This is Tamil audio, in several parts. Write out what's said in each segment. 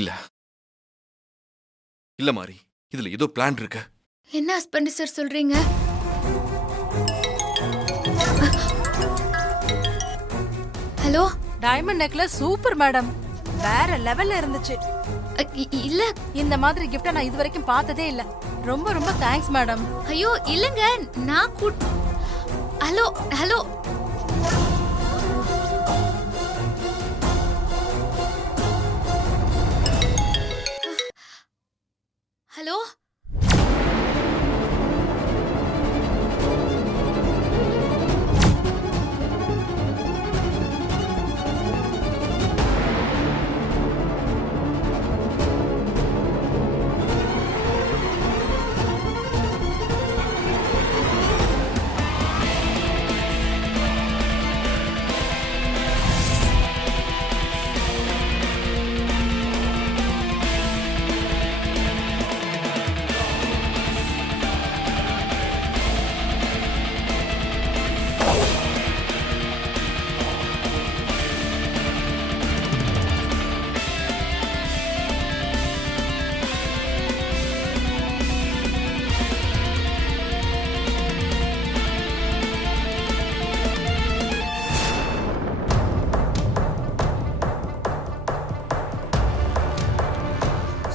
இல்ல இல்ல மாறி, இதுல ஏதோ பிளான் இருக்கு. என்ன ஹஸ்பண்ட் சார் சொல்றீங்க? Hello. Diamond necklace super madam. வேற லெவல்ல இருந்துச்சு. இல்ல. இந்த மாதிரி கிஃப்ட நான் இதுவரைக்கும் பார்த்ததே இல்ல. ரொம்ப ரொம்ப தேங்க்ஸ் மேடம். ஐயோ இல்லங்க, நான் ஹலோ ஹலோ. ஹலோ.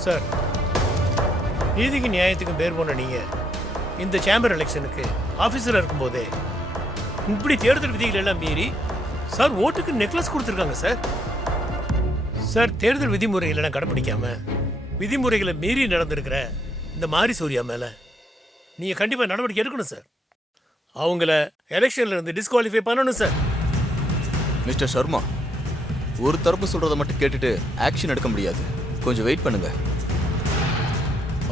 சார், நீதிக்கு நியாயத்துக்கும் பேர் போன நீங்க இந்த சேம்பர் எலெக்ஷனுக்கு ஆஃபீஸராக இருக்கும்போதே இப்படி தேர்தல் விதிகள் எல்லாம் மீறி சார் ஓட்டுக்கு நெக்லஸ் கொடுத்துருக்காங்க சார். சார், தேர்தல் விதிமுறைகளை எல்லாம் கடைப்பிடிக்காம விதிமுறைகளை மீறி நடந்திருக்கிற இந்த மாரி சூர்யா மேல நீங்க கண்டிப்பா நடவடிக்கை எடுக்கணும் சார். அவங்கள எலெக்ஷன்ல இருந்து டிஸ்குவாலிஃபை பண்ணணும் சார். மிஸ்டர் சர்மா, ஒரு தரப்பு சொல்றதை மட்டும் கேட்டுட்டு ஆக்ஷன் எடுக்க முடியாது. கொஞ்சம் வெயிட் பண்ணுங்க.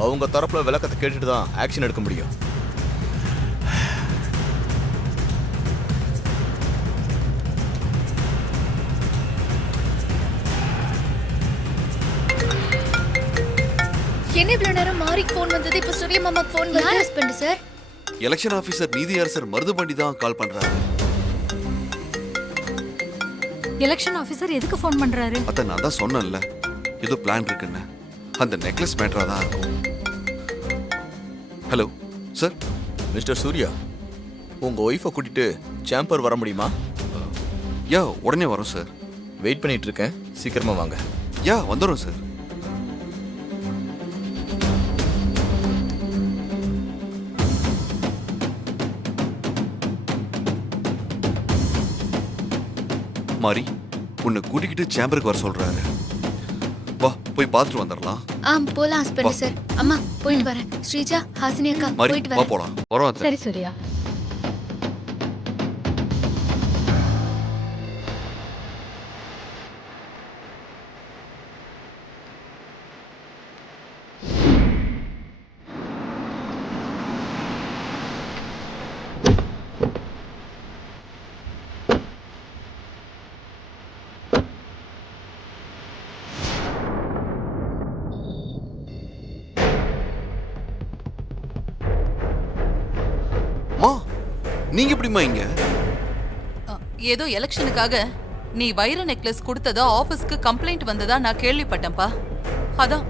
அவங்க தரப்புல விளக்கத்தை கேட்டுட்டு தான் ஆக்ஷன் எடுக்க முடியும். என்ன இவ்வளவு நேரம் மாரிக்கு ஃபோன் வந்தது, இப்ப சூரிய மாமாக்கு ஃபோன் வருது. யார் ஹஸ்பண்ட் சார்? எலெக்ஷன் ஆபீசர் நீதியரசர் மருதுபாண்டி தான் கால் பண்றாரு. எலெக்ஷன் ஆபீசர் எதுக்கு ஃபோன் பண்றாரு? அத நான் தான் சொன்னேன்ல, ஏதோ பிளான் இருக்குன்னு. அந்த நெக்லஸ் மேட்டரா தான் இருக்கும். Hello sir. மிஸ்டர் சூர்யா, உங்க ஒய்ஃபை கூட்டிட்டு சேம்பர் வர முடியுமா? யா, உடனே வரோம் சார். வெயிட் பண்ணிட்டு இருக்கேன், சீக்கிரமா வாங்க. யா, வந்துடும் சார். மாரி, உன்னை கூட்டிக்கிட்டு சேம்பருக்கு வர சொல்றாரு. வா, போய் பார்த்துட்டு வந்துடலாம். போலாம் ஹஸ்பண்ட் சார். அம்மா போயிட்டு வரேன். ஸ்ரீஜா, ஹாசினி அக்கா மாரி, போயிட்டு வா வரேன். போலாம். வரோம். சரி சூர்யா. நீங்க எப்படிமா இங்க? ஏதோ எலெக்ஷனுக்காக நீ வைர நெக்லஸ் கொடுத்ததா ஆபீஸ்க்கு கம்ப்ளைண்ட் வந்ததா நான் கேள்விப்பட்டேன்ப்பா. அதான்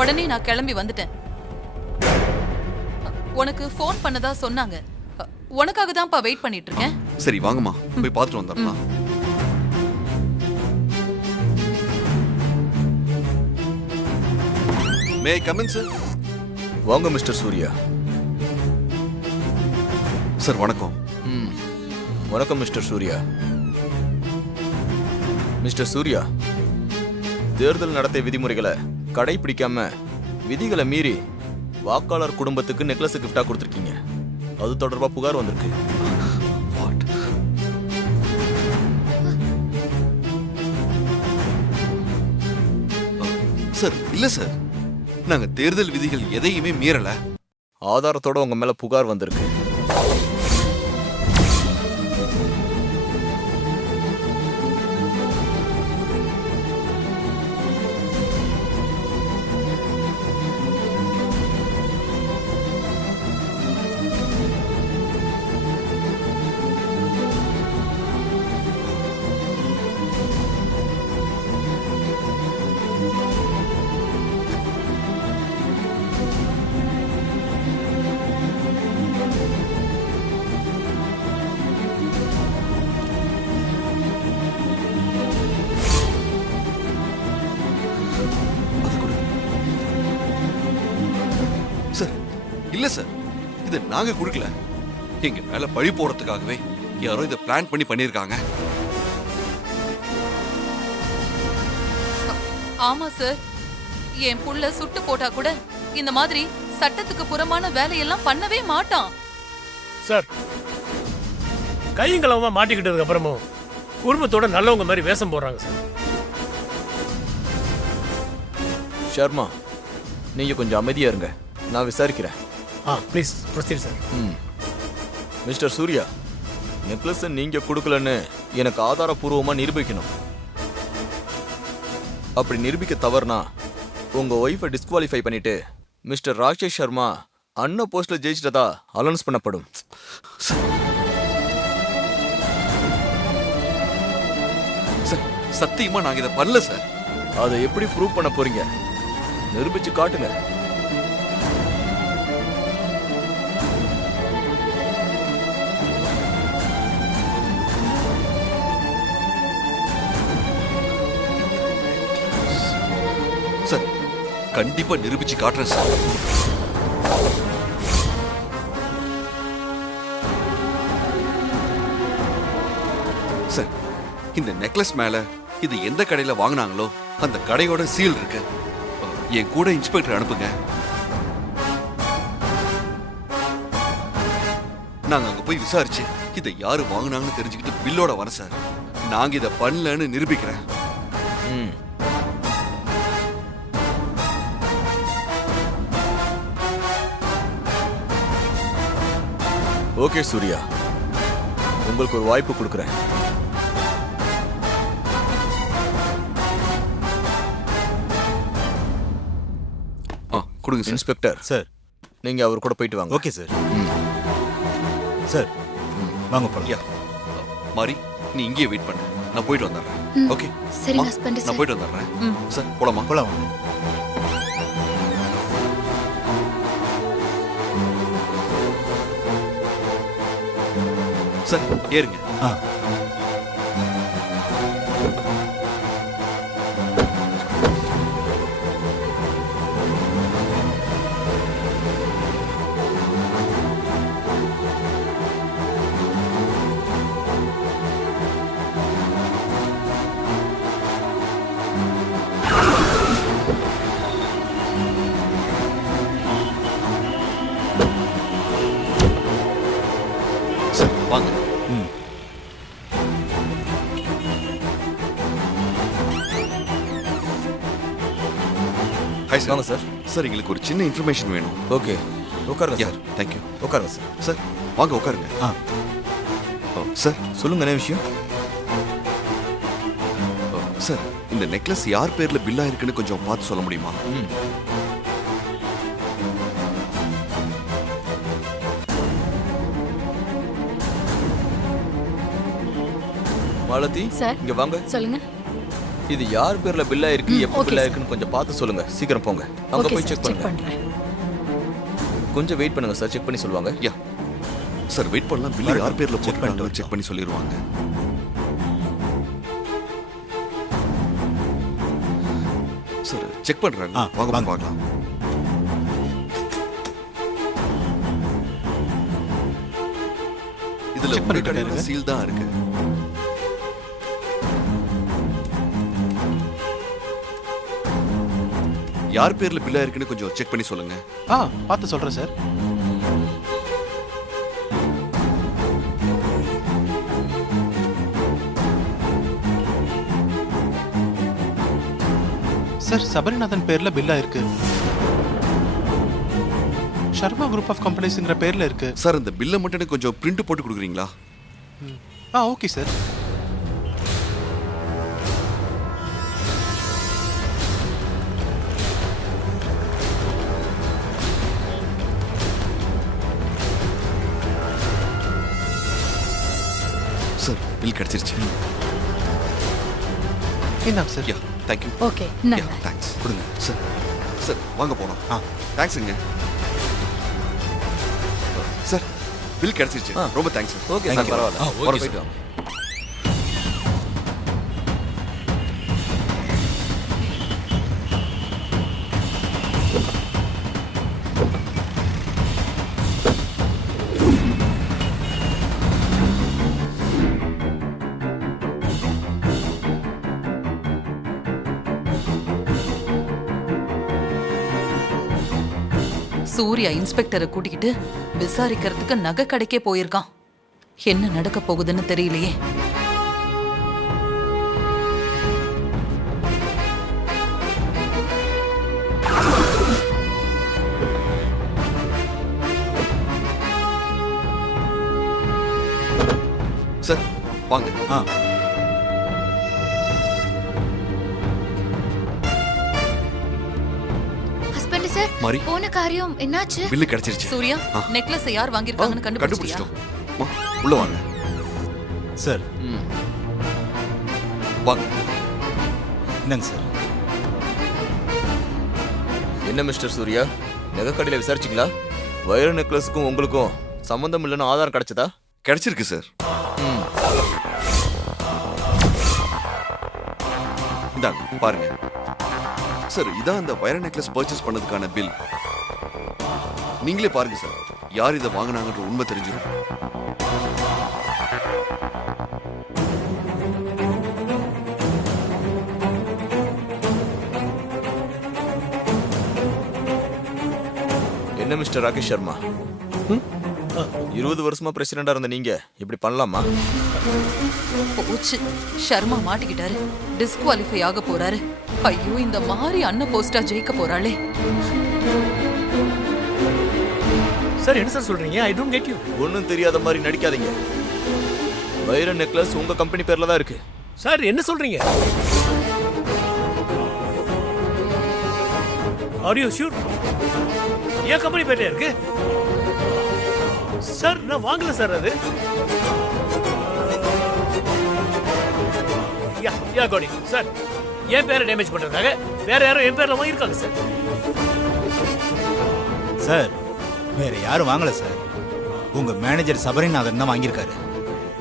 உடனே நான் கிளம்பி வந்துட்டேன். உனக்கு ஃபோன் பண்ணதா சொன்னாங்க. உனக்காக தான்ப்பா வெயிட் பண்ணிட்டு இருக்கேன். சரி வாங்கம்மா, போய் பார்த்துட்டு வந்துடலாம். மே ஐ கம் இன் சார்? வாங்க மிஸ்டர் சூர்யா. சார் வணக்கம். வணக்கம் மிஸ்டர் சூர்யா. மிஸ்டர் சூர்யா, தேர்தல் நடத்தை விதிமுறைகளை கடைபிடிக்காம விதிகளை மீறி வாக்காளர் குடும்பத்துக்கு நெக்லஸ் கிஃப்டா கொடுத்துருக்கீங்க. அது தொடர்பா புகார் வந்திருக்கு. சார், இல்ல சார், நாங்க தேர்தல் விதிகள் எதையுமே மீறல. ஆதாரத்தோட உங்க மேல புகார் வந்திருக்கு. இல்ல சார், இது நாங்க கொடுக்கல. எங்க மேல பழி போடுறதுக்காகவே யாரோ இதை பிளான் பண்ணி பண்ணிருக்காங்க. ஆமா சார், என் புள்ள சுட்டு போட்டா கூட இந்த மாதிரி சட்டத்துக்கு புறமான வேலையெல்லாம் பண்ணவே மாட்டான். சார், கையங்களவமா மாட்டிக்கிட்டதுக்கு அப்புறமும் குடும்பத்தோட நல்லவங்க மாதிரி வேஷம் போடுறாங்க சார். ஷர்மா, நீங்க கொஞ்சம் அமைதியா இருங்க, நான் விசாரிக்கிறேன். Please proceed sir. Mister Surya, necklace நீங்க கொடுக்கலன்னு எனக்கு ஆதாரப்பூர்வமா நிரூபிக்கணும். அப்படி நிரூபிக்க தவறுனா உங்க ஒய்ஃபை டிஸ்குவாலிஃபை பண்ணிட்டு மிஸ்டர் ராகேஷ் சர்மா அண்ணா போஸ்ட்ல ஜெயிச்சிட்டதா அனௌன்ஸ் பண்ணப்படும். சார், சத்தியமா நாங்க இதை பண்ணல சார். அதை எப்படி ப்ரூவ் பண்ண போறீங்க? நிரூபிச்சு காட்டுங்க. சார், கண்டிப்பா நிரூபிச்சு காட்டுறேன் சார். சார், இந்த நெக்லஸ் மேல இது எந்த கடையில வாங்குனாங்களோ அந்த கடையோட சீல் இருக்கு. என் கூட இன்ஸ்பெக்டர் அனுப்புங்க. நாங்க அங்க போய் விசாரிச்சு இதை யாரு வாங்குனாங்கன்னு தெரிஞ்சுக்கிட்டு பில்லோட வரேன் சார். நாங்க இதை பண்ணலன்னு நிரூபிக்கிறேன். ஓகே சூர்யா, உங்களுக்கு ஒரு வாய்ப்பு கொடுக்குறேன். கொடுங்க சார். இன்ஸ்பெக்டர் சார், நீங்க அவர் கூட போயிட்டு வாங்க. Okay sir. சார், வாங்க போலாம். யா, மாரி நீ இங்கேயே வெயிட் பண்ணு, நான் போயிட்டு வந்துடுறேன். ஓகே சரிங்க மா, ஹஸ்பண்ட் நான் சார். போயிட்டு வந்துடுறேன். சார் போலாமா? போலாம் வாங்க. சார் ஏறுங்க. ஆ, சார் வாங்க. ம். Hi sir. வாங்க சார். சார், எங்களுக்கு ஒரு சின்ன இன்ஃபர்மேஷன் வேணும். ஓகே, உட்காருங்க யா, சார். தேங்க்யூ. உட்காருங்க சார். சார் வாங்க உட்காருங்க. ஆ, சார், சொல்லுங்க, என்ன விஷயம்? சார், இந்த நெக்லஸ் யார் பேர்ல பில்லா இருக்குன்னு கொஞ்சம் பார்த்து சொல்ல முடியுமா? மாலதி, சார். இங்க வாங்க. சொல்லுங்க. இது யார் பேர்ல பில்லா இருக்கு, எப்போ ஓகே பில்லா சார். இருக்குன்னு கொஞ்சம் பார்த்து சொல்லுங்க. சீக்கிரம் போங்க, அங்க ஓகே போய் சார், செக் செக் பண்ணுங்க. பண்றேன். கொஞ்சம் வெயிட் பண்ணுங்க சார், செக் பண்ணி சொல்லுவாங்க. யா சார், வெயிட் பண்ணலாம். பில்லு யார் பேர்ல Check பண்ணிட்டு போட்டுருக்காங்க வரட்டும். செக் பண்ணி சொல்லிடுவாங்க. சார் செக் பண்றாங்க. ஆ, வாங்க வாங்க. பார்க்கலாம். இதுல Check உங்க பண்ணிட்டு கடையோட இருக்காரு. சீல் தான் இருக்கு. யார் பேர்ல பில்லா இருக்குன்னு கொஞ்சம் செக் பண்ணி சொல்லுங்க. பார்த்து சொல்றேன் சார். சார், சபரிநாதன் பேர்ல பில்லா இருக்கு. சர்மா குரூப் ஆஃப் கம்பெனிஸ்ங்கிற பேர்ல இருக்கு. சார், இந்த பில்லை மட்டும் எனக்கு கொஞ்சம் பிரிண்ட் போட்டு கொடுக்குறீங்களா? Okay sir. சார், பில் கிடைச்சிருச்சு. இந்தாங்க சார். யா, தேங்க்யூ. ஓகே, யா, நல்லா. தேங்க்ஸ். கொடுங்க சார். சார் வாங்க போலாம். ஆ. தேங்க்ஸுங்க. சார், பில் கிடைச்சிருச்சு. ஆ. ரொம்ப thanks sir. Okay Thank sir, you. பரவாயில்ல. ஓகே போற சார். போயிட்டு வாங்க. சூர்யா இன்ஸ்பெக்டரை கூட்டிக்கிட்டு விசாரிக்கிறதுக்கு நகை கடைக்கே போயிருக்கான். என்ன நடக்க போகுதுன்னு தெரியலையே. சார் வாங்க. ஹஸ்பண்ட் சார் மாரி. போன காரியம் என்னாச்சு? பில்லு கிடைச்சிருச்சு. சூர்யா, ஆ. நெக்லஸ் யார் வாங்கியிருக்காங்கன்னு கண்டுபிடிச்சிட்டியா? கண்டுபிடிச்சிட்டோம். உள்ள வாங்க. சார் வாங்க. இந்தாங்க சார். என்ன மிஸ்டர் சூர்யா, நகைக்கடையில் விசாரிச்சிங்களா? வைர நெக்லஸுக்கும் உங்களுக்கும் சம்மந்தம் இல்லைன்னு ஆதாரம் கிடைச்சதா? கிடைச்சிருக்கு சார். ம். இந்தாங்க பாருங்க சார். இதான் அந்த வைர நெக்லஸ் பர்ச்சேஸ் பண்ணதுக்கான பில். நீங்களே பாருங்க சார். யார் இதை வாங்கினாங்கன்ற உண்மை தெரிஞ்சிடும். என்ன மிஸ்டர் ராகேஷ் சர்மா, 20 வருஷமா பிரசிடண்டா இருந்த நீங்க இப்படி பண்ணலாமா? போச்சு, ஷர்மா மாட்டிக்கிட்டாரு. டிஸ்குவாலிஃபை ஆக போறாரு. ஐயோ, இந்த மாதிரி அண்ணன் போஸ்டா ஜெயிக்க போறாளே. சார் என்ன சார் சொல்றீங்க? I don't get you. ஒன்றும் தெரியாத மாதிரி நடிக்காதீங்க. வைர நெக்லஸ் உங்க கம்பெனி பேர்ல தான் இருக்கு. சார் என்ன சொல்றீங்க? Are you sure? N company பேர்ல இருக்கு சார். நான் வாங்கல சார். அது யா கோடி சார். என் பேரை டேமேஜ் பண்றதுக்காக வேற யாரும் என் பேர்ல வாங்கியிருக்காங்க சார். சார் வேற யாரும் வாங்கல சார். உங்க மேனேஜர் சபரிநாதன் தான் வாங்கியிருக்காரு.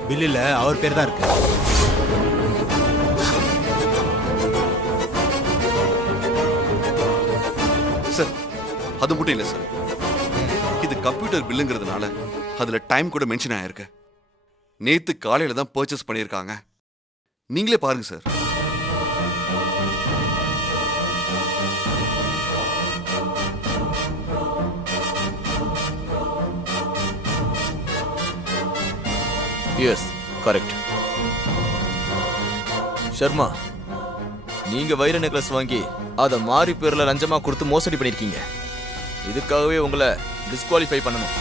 பில்லில் அவர் பேர் தான் இருக்கு. சார் அது மட்டும் இல்லை சார். இது கம்ப்யூட்டர் பில்லுங்கிறதுனால அதுல டைம் கூட மென்ஷன் ஆயிருக்கு. நேத்து காலையில தான் பர்ச்சேஸ் பண்ணியிருக்காங்க. நீங்களே பாருங்க சார். S, correct. ஷர்மா, நீங்க வைர நெக்லஸ் வாங்கி அதை மாறி பேர்ல லஞ்சமா கொடுத்து மோசடி பண்ணிருக்கீங்க. இதுக்காகவே உங்களை டிஸ்குவாலிஃபை பண்ணணும்.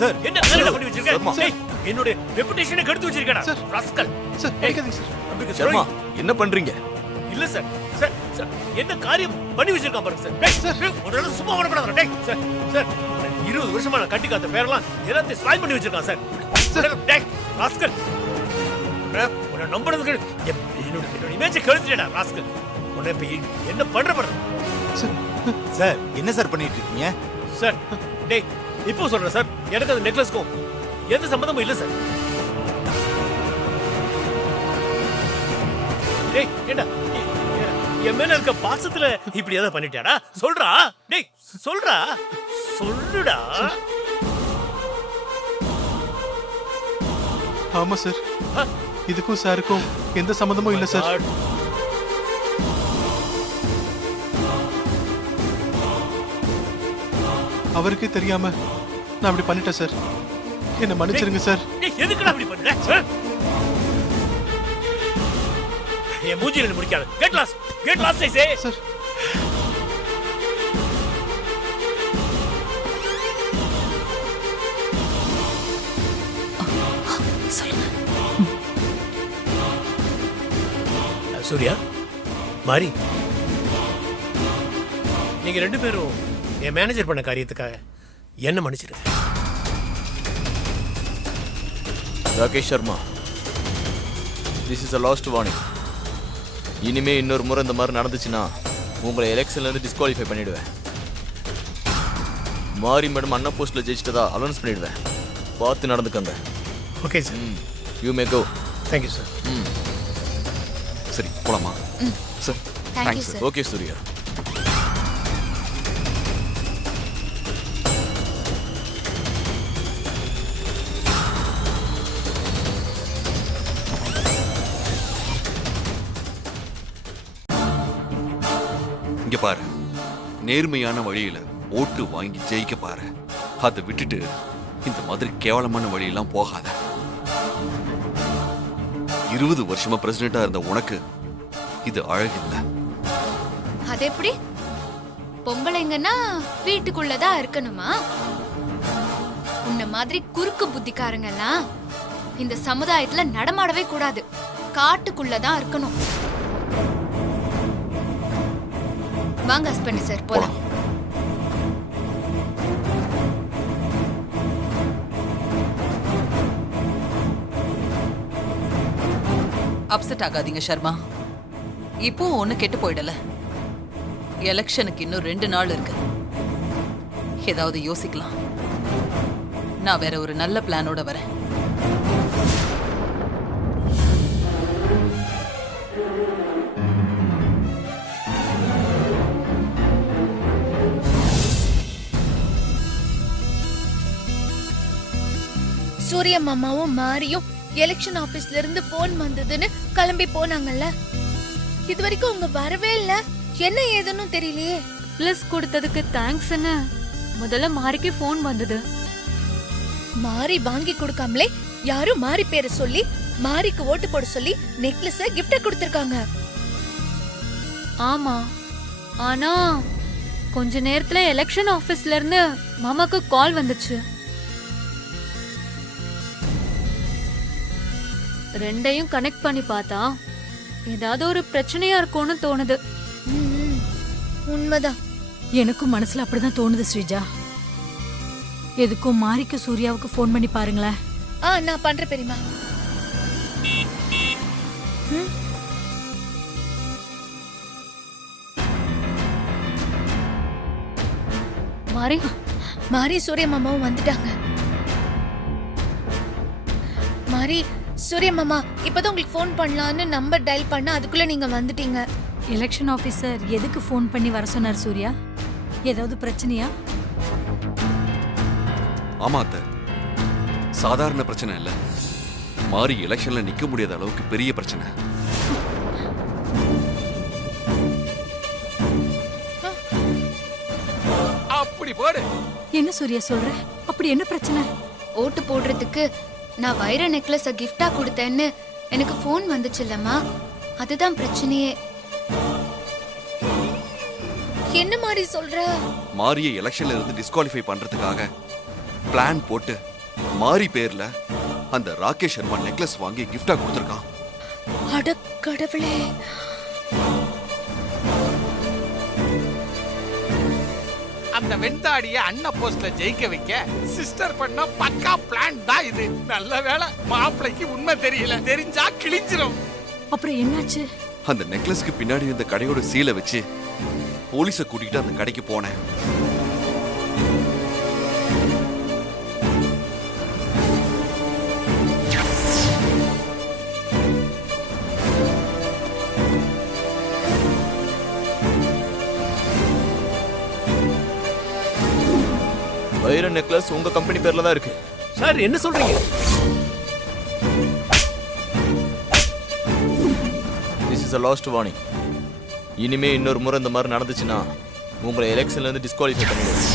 சார் என்ன வேலை பண்ணி வச்சிருக்க? சர்மா. டேய், என்னோட ரெபுடேஷனை கெடுத்து வச்சிருக்கடா சார். ராஸ்கல். சார் அடிக்காதீங்க சார். நம்பிக்கை ஷர்மா, துரோகி. என்ன பண்றீங்க? இல்ல சார். சார் சார் என்ன காரியம் பண்ணி வச்சிருக்கான் பாருங்க சார். டேய் சார், ஒரு நாள் சும்மா விடப்படாத. டேய் சார் சார் 20 வருஷமா நான் கட்டி காத்த பேரெல்லாம் எல்லாத்தையும் ஸ்பாயில் பண்ணி வச்சிருக்கான் சார். சார் டேய் ராஸ்கல், உன்னை நம்புறதுக்கு என்னோட இமேஜை கெடுத்துட்டேடா ராஸ்கல். உன்னை இப்ப என்ன பண்ற பாரு சார் என்ன சார் பண்ணிட்டு இருக்கீங்க? சார். டேய் இப்போ சொல்றேன் சார், எனக்கு அந்த நெக்லஸ்க்கும் எந்த சம்பந்தமும் இல்ல சார். டேய் ஏண்டா என் மேல இருக்க பாசத்துல இப்படி ஏதாவது பண்ணிட்டாடா? சொல்றா. டேய் சொல்றா, சொல்லுடா. ஆமா சார். ஆ. இதுக்கும் சாருக்கும் எந்த சம்மந்தமும் இல்லை சார். அவருக்கே தெரியாம நான் அப்படி பண்ணிட்டேன் சார். என்ன மன்னிச்சிருங்க சார். டேய் எதுக்குடா அப்படி பண்ண? என் மூஞ்சில முடிக்காத. கெட் லாஸ்ட், கெட் லாஸ்ட் ஐ சே. சார் சூர்யா, மாரி, நீங்க ரெண்டு பேரும் என் மேனேஜர் பண்ண காரியத்துக்காக என்ன மன்னிச்சிருங்க. Rakesh Sharma, this is a last warning. இனிமே இன்னொரு முறை இந்த மாதிரி நடந்துச்சுன்னா உங்களை எலெக்ஷன்ல இருந்து டிஸ்குவாலிஃபை பண்ணிடுவேன். மாரி மேடம் அண்ணா போஸ்ட்ல ஜெயிச்சிட்டதா அனௌன்ஸ் பண்ணிடுவேன். பார்த்து நடந்துக்கங்க. Okay sir. You may go. Thank you sir. சரி போலாமா? Sir thank you thanks sir. Sir. Okay Surya. இங்க பாரு, நேர்மையான வழியில ஓட்டு வாங்கி ஜெயிக்க பாரு. அதை விட்டுட்டு இந்த மாதிரி கேவலமான வழியெல்லாம் போகாத. 20 வருஷமா பிரசிடென்டா இருந்த உனக்கு இது அழகில்ல. அது எப்படி? பொம்பளைங்கன்னா வீட்டுக்குள்ளதான் இருக்கணுமா? உன்ன மாதிரி குறுக்கு புத்திக்காரங்க எல்லாம் இந்த சமுதாயத்துல நடமாடவே கூடாது. காட்டுக்குள்ளதான் இருக்கணும். வாங்க ஹஸ்பண்ட் சார், போலாம். அப்செட் ஆகாதீங்க சர்மா. இப்போ ஒண்ணு கெட்டு போயிடல. எலெக்ஷனுக்கு இன்னும் 2 நாள் இருக்கு. ஏதாவது யோசிக்கலாம். நான் வேற ஒரு நல்ல பிளானோட வரேன். சூரிய மாமாவும் மாரியும் எலெக்ஷன் ஆபீஸ்ல இருந்து போன் வந்ததுன்னு கிளம்பி போனாங்கல்ல. இது வரைக்கும் அவங்க வரவே இல்ல. என்ன ஏதுன்னு தெரியலையே. பிளஸ் கொடுத்ததுக்கு தேங்க்ஸ்னு முதல்ல மாரிக்கு ஃபோன் வந்தது. மாரி வாங்கி கொடுக்காமலே யாரும் மாரி பேரை சொல்லி மாரிக்கு ஓட்டு போட சொல்லி நெக்லஸ கிஃப்டா கொடுத்திருக்காங்க. ஆமா, ஆனா கொஞ்ச நேரத்துல எலெக்ஷன் ஆபீஸ்ல இருந்து மாமாக்கு கால் வந்துச்சு. ரெண்டையும் கனெக்ட் பண்ணி பார்த்தா ஏதாவது ஒரு பிரச்சனையா இருக்கும்னு தோணுது. உண்மைதான். எனக்கும் மனசுல அப்படிதான் தோணுது ஸ்ரீஜா. எதுக்கும் மாரிக்கு சூர்யாவுக்கு ஃபோன் பண்ணி பாருங்களேன். நான் பண்றேன் பெரியமா. மாரி, மாரி சூரிய மாமாவும் வந்துட்டாங்க. மாரி, சூரிய மாமா இப்பதான் உங்களுக்கு ஃபோன் பண்ணலான்னு நம்பர் டயல் பண்ண அதுக்குள்ள நீங்க வந்துட்டீங்க. எலெக்ஷன் ஆபீசர் எதுக்கு ஃபோன் பண்ணி வர சொன்னார் சூர்யா? ஏதாவது பிரச்சனையா? ஆமா அத்தை, சாதாரண பிரச்சனை இல்ல. மாறி எலெக்ஷன்ல நிக்க முடியாத அளவுக்கு பெரிய பிரச்சனை. அப்படி போடு. என்ன சூர்யா சொல்ற? அப்படி என்ன பிரச்சனை? ஓட்டு போடுறதுக்கு நான் வைர நெக்லஸ கிஃப்டா கொடுத்தேன்னு எனக்கு ஃபோன் வந்துச்சுல்லம்மா, அதுதான் பிரச்சனையே. என்ன மாதிரி சொல்ற? மாரியை எலெக்ஷன்ல இருந்து டிஸ்குவாலிஃபை பண்றதுக்காக பிளான் போட்டு மாரி பேர்ல அந்த ராகேஷ் சர்மா நெக்லஸ் வாங்கி கிஃப்டா கொடுத்திருக்கான். அட கடவுளே. அந்த வெண்தாடிய அண்ணா போஸ்ட்ல ஜெயிக்க வைக்க சிஸ்டர் பண்ண பக்கா பிளான் தான் இது. நல்ல வேளை மாப்பிளைக்கு உண்மை தெரியல. தெரிஞ்சா கிழிஞ்சிரும். அப்புறம் என்னாச்சு? அந்த நெக்லஸ்க்கு பின்னாடி இந்த கடையோட சீலை வச்சு போலீஸை கூட்டிட்டு அந்த கடைக்கு போனேன். வைர நெக்லஸ் உங்க கம்பெனி பேர்ல தான் இருக்கு. சார் என்ன சொல்றீங்க? This is a last warning. இனிமே இன்னொரு முறை இந்த மாதிரி நடந்துச்சுன்னா உங்களை எலெக்ஷன்ல இருந்து டிஸ்குவாலிஃபை பண்ணிடுவோம்.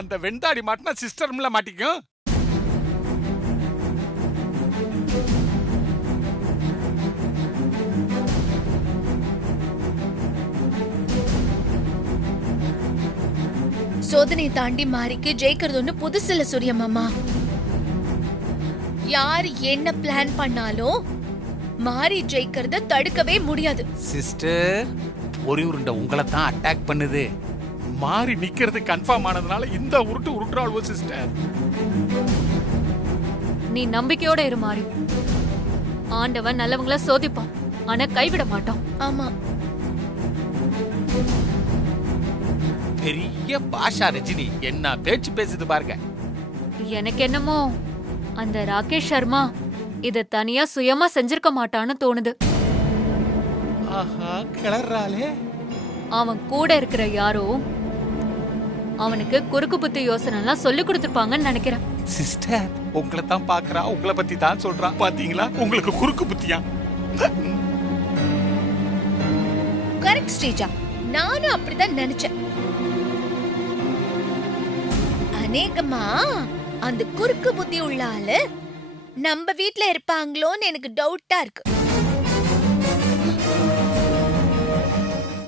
அந்த வெண்தாடி மாட்டினா சிஸ்டர்ல மாட்டிக்கும். சோதனை தாண்டி மாரிக்கு ஜெயிக்கிறது ஒண்ணு புதுசு இல்ல சூரிய மாமா. யார் என்ன பிளான் பண்ணாலும் மாரி ஜெயிக்கிறத தடுக்கவே முடியாது. சிஸ்டர், ஒரு உருண்டை உங்களை தான் அட்டாக் பண்ணுது. மாறி நிக்கிறது கன்ஃபார்ம் ஆனதுனால இந்த உருட்டு உருட்டுறாளோ சிஸ்டர். நீ நம்பிக்கையோட இரு மாரி. ஆண்டவன் நல்லவங்கள சோதிப்பான், ஆனா கைவிட மாட்டான். ஆமா. பெரிய பாஷா ரஜினி என்ன பேச்சு பேசுது பாருங்க. எனக்கு என்னமோ அந்த ராகேஷ் சர்மா இத தனியா சுயமா செஞ்சிருக்க மாட்டான்னு தோணுது. ஆஹா, கிளறாளே. அவன் கூட இருக்கிற யாரோ அவனுக்கு குறுக்கு புத்தி யோசனை எல்லாம் சொல்லி கொடுத்துருப்பாங்கன்னு நினைக்கிறேன். சிஸ்டர் உங்களை தான் பாக்குறா, உங்களை பத்தி தான் சொல்றா. பாத்தீங்களா, உங்களுக்கு குறுக்கு புத்தியா? கரெக்ட் ஸ்ரீஜா, நானும் அப்படிதான் நினைச்சேன். அநேகமா அந்த குறுக்கு புத்தி உள்ள ஆளு நம்ம வீட்ல இருப்பாங்களோன்னு எனக்கு டவுட்டா இருக்கு.